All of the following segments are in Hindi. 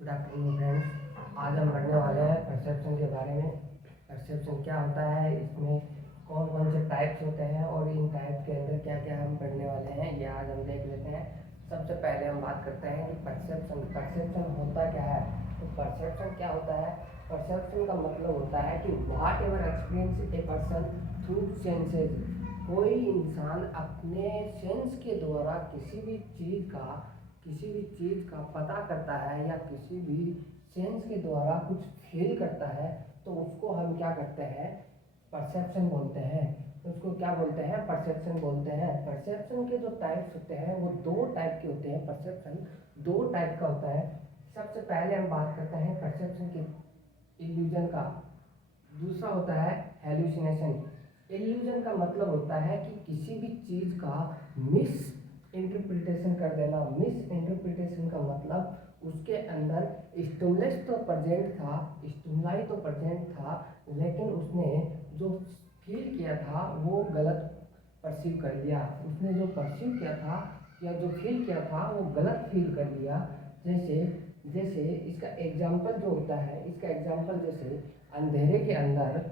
Good afternoon friends. आज हम पढ़ने वाले हैं परसेप्शन के बारे में। परसेप्शन क्या होता है, इसमें कौन कौन से टाइप्स होते हैं और इन टाइप के अंदर क्या क्या हम पढ़ने वाले हैं, ये आज हम देख लेते हैं। सबसे पहले हम बात करते हैं कि परसेप्शन होता क्या है। तो परसेप्शन क्या होता है? परसेप्शन का मतलब होता है कि what ever experience a person through senses. कोई इंसान अपने सेंस के द्वारा किसी भी चीज़ का पता करता है या किसी भी सेंस के द्वारा कुछ फील करता है, तो उसको हम क्या करते हैं? परसेप्शन बोलते हैं। उसको क्या बोलते हैं? परसेप्शन बोलते हैं। परसेप्शन के जो टाइप्स होते हैं वो दो टाइप के होते हैं। परसेप्शन दो टाइप का होता है। सबसे पहले हम बात करते हैं परसेप्शन के इल्यूजन का। दूसरा होता है हेलुसिनेशन। इल्यूजन का मतलब होता है कि किसी भी चीज़ का मिस इंटरप्रिटेशन कर देना। मिस इंटरप्रिटेशन का मतलब उसके अंदर स्टिमुलस तो प्रेजेंट था, स्टिमुलाई तो प्रेजेंट था, लेकिन उसने जो फील किया था वो गलत परसीव कर लिया। उसने जो परसीव किया था या जो फील किया था वो गलत फील कर लिया। जैसे जैसे इसका एग्जाम्पल जो होता है, इसका एग्जाम्पल जैसे अंधेरे के अंदर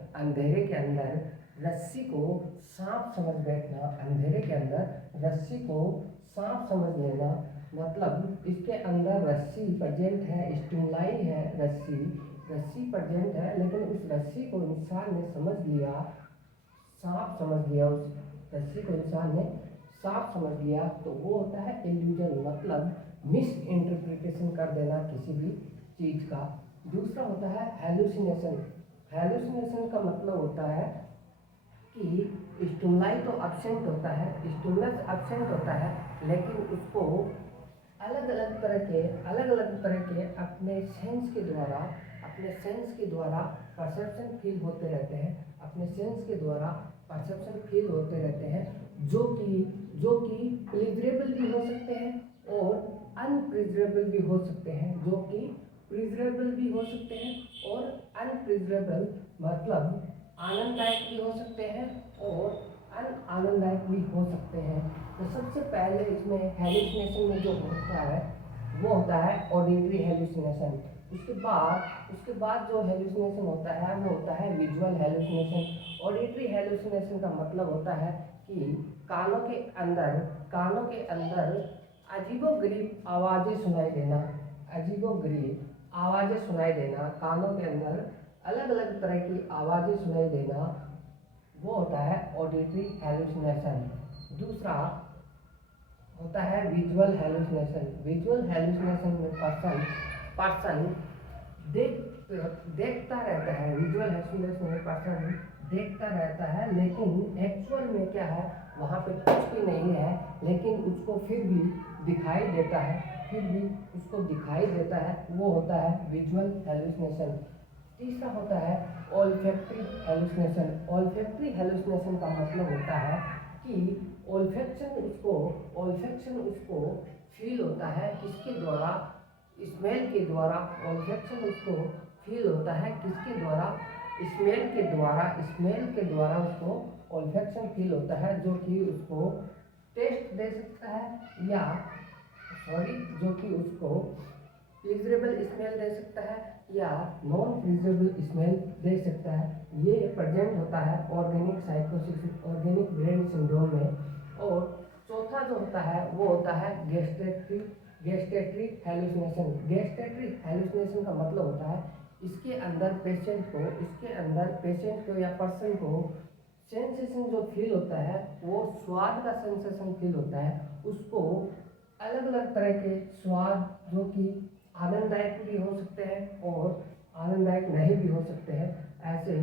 रस्सी को सांप समझ बैठना। अंधेरे के अंदर रस्सी को सांप समझ लेना मतलब इसके अंदर रस्सी प्रेजेंट है, स्टिमुलाई है, रस्सी प्रेजेंट है, लेकिन उस रस्सी को इंसान ने समझ लिया, सांप समझ लिया। उस रस्सी को इंसान ने सांप समझ लिया, तो वो होता है इल्यूजन, मतलब मिस इंटरप्रिटेशन कर देना किसी भी चीज़ का। दूसरा होता है हेलुसिनेशन। हेलुसिनेशन का मतलब होता है कि स्टिमुलाई तो एब्सेंट होता है, स्टिमुलस एब्सेंट होता है, लेकिन उसको अलग अलग तरह के अपने सेंस के द्वारा परसेप्शन फील होते रहते हैं। अपने सेंस के द्वारा परसेप्शन फील होते रहते हैं, जो कि प्लीजरेबल भी हो सकते हैं और अनप्लीजरेबल भी हो सकते हैं। जो कि प्लीजरेबल भी हो सकते हैं और अनप्लीजरेबल मतलब आनंददायक भी हो सकते हैं और आनंददायक भी हो सकते हैं। तो सबसे पहले इसमें हेलुसिनेशन में जो होता है वो होता है ऑडिटरी हेलुसिनेशन। उसके बाद जो हेलुसिनेशन होता है वो होता है विजुअल हेलुसिनेशन। ऑडिटरी हेलुसिनेशन का मतलब होता है कि कानों के अंदर अजीबोगरीब आवाज़ें सुनाई देना। अजीबोगरीब आवाज़ें सुनाई देना, कानों के अंदर अलग अलग तरह की आवाज़ें सुनाई देना, वो होता है ऑडिटरी हेलुसिनेशन। दूसरा होता है विजुअल हेलुसिनेशन। विजुअल हेलुसिनेशन में पर्सन देखता रहता है। विजुअल हेलुसिनेशन में पर्सन देखता रहता है, लेकिन एक्चुअल में क्या है, वहाँ पे कुछ भी नहीं है, लेकिन उसको फिर भी दिखाई देता है, वो होता है विजुअल हेलुसिनेशन। तीसरा होता है ओल्फैक्टरी हेलुसिनेशन। ओल्फैक्टरी हेलुसिनेशन का मतलब होता है कि ओल्फैक्शन उसको फील होता है किसके द्वारा? स्मेल के द्वारा। ओल्फैक्शन उसको फील होता है किसके द्वारा? स्मेल के द्वारा उसको ओल्फैक्शन फील होता है, जो कि उसको टेस्ट दे सकता है या जो कि उसको प्लीजरेबल स्मेल दे सकता है या नॉन प्लीजरेबल स्मेल दे सकता है। ये प्रेजेंट होता है ऑर्गेनिक ब्रेन सिंड्रोम में। और चौथा जो होता है वो होता है गेस्टेटरी हेलुसिनेशन। गेस्टेटरी हेलुसिनेशन का मतलब होता है इसके अंदर पेशेंट को या पर्सन को सेंसेशन जो फील होता है वो स्वाद का सेंसेशन फील होता है। उसको अलग अलग तरह के स्वाद, जो कि आनंददायक भी हो सकते हैं और आनंददायक नहीं भी हो सकते हैं, ऐसे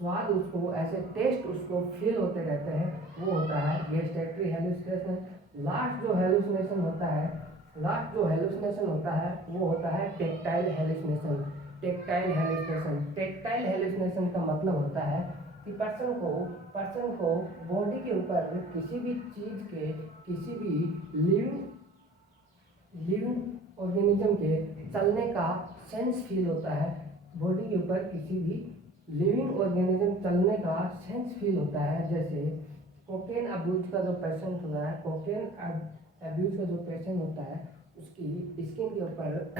स्वाद उसको, ऐसे टेस्ट उसको फील होते रहते हैं, वो होता है गेस्टेटरी हेलुसिनेशन। लास्ट जो हेलुसिनेशन होता है वो होता है टेक्टाइल हेलुसिनेशन। टेक्टाइल हेलुसिनेशन का मतलब होता है कि पर्सन को बॉडी के ऊपर किसी भी चीज़ के, किसी भी लिविंग ऑर्गेनिज्म के चलने का सेंस फील होता है। बॉडी के ऊपर किसी भी लिविंग ऑर्गेनिज्म चलने का सेंस फील होता है। जैसे कोकेन अब्यूज का जो पेशेंट होता है, उसकी स्किन के ऊपर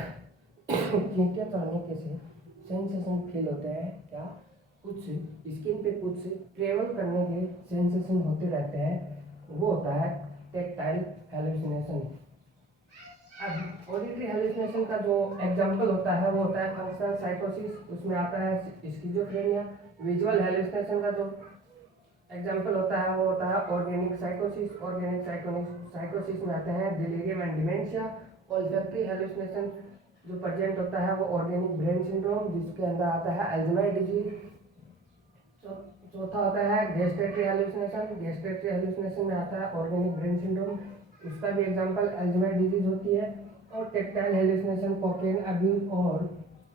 चींटियाँ चढ़ने के से सेंसेशन फील होते हैं, क्या कुछ स्किन पे कुछ ट्रेवल करने के सेंसेशन होते रहते हैं, वो होता है टेक्टाइल हेलुसिनेशन। अब ऑडिटरी हेलुसिनेशन का जो एग्जांपल होता है वो होता है फंक्शनल साइकोसिस, उसमें आता है स्किज़ोफ्रेनिया। विजुअल हेलुसिनेशन का जो एग्जांपल होता है वो होता है ऑर्गेनिक साइकोसिस। ऑर्गेनिक साइकोसिस में आते हैं delirium and dementia. Olfactory hallucination जो प्रेजेंट होता है वो ऑर्गेनिक ब्रेन सिंड्रोम, जिसके अंदर आता है अल्जाइमर डिजीज। चौथा होता है गैस्ट्रेटरी हेलुसिनेशन। गैस्ट्रेटरी हेलुसिनेशन में आता है ऑर्गेनिक ब्रेन सिंड्रोम, उसका भी एग्जांपल अल्जाइमर डिजीज होती है। और टेक्टाइल हेलुसिनेशन कोकेन अब्यूज और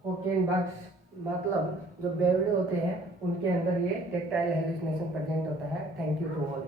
कोकेन बग्स, मतलब जो बेवड़े होते हैं उनके अंदर ये टेक्टाइल हेलुसिनेशन प्रेजेंट होता है। Thank you to all.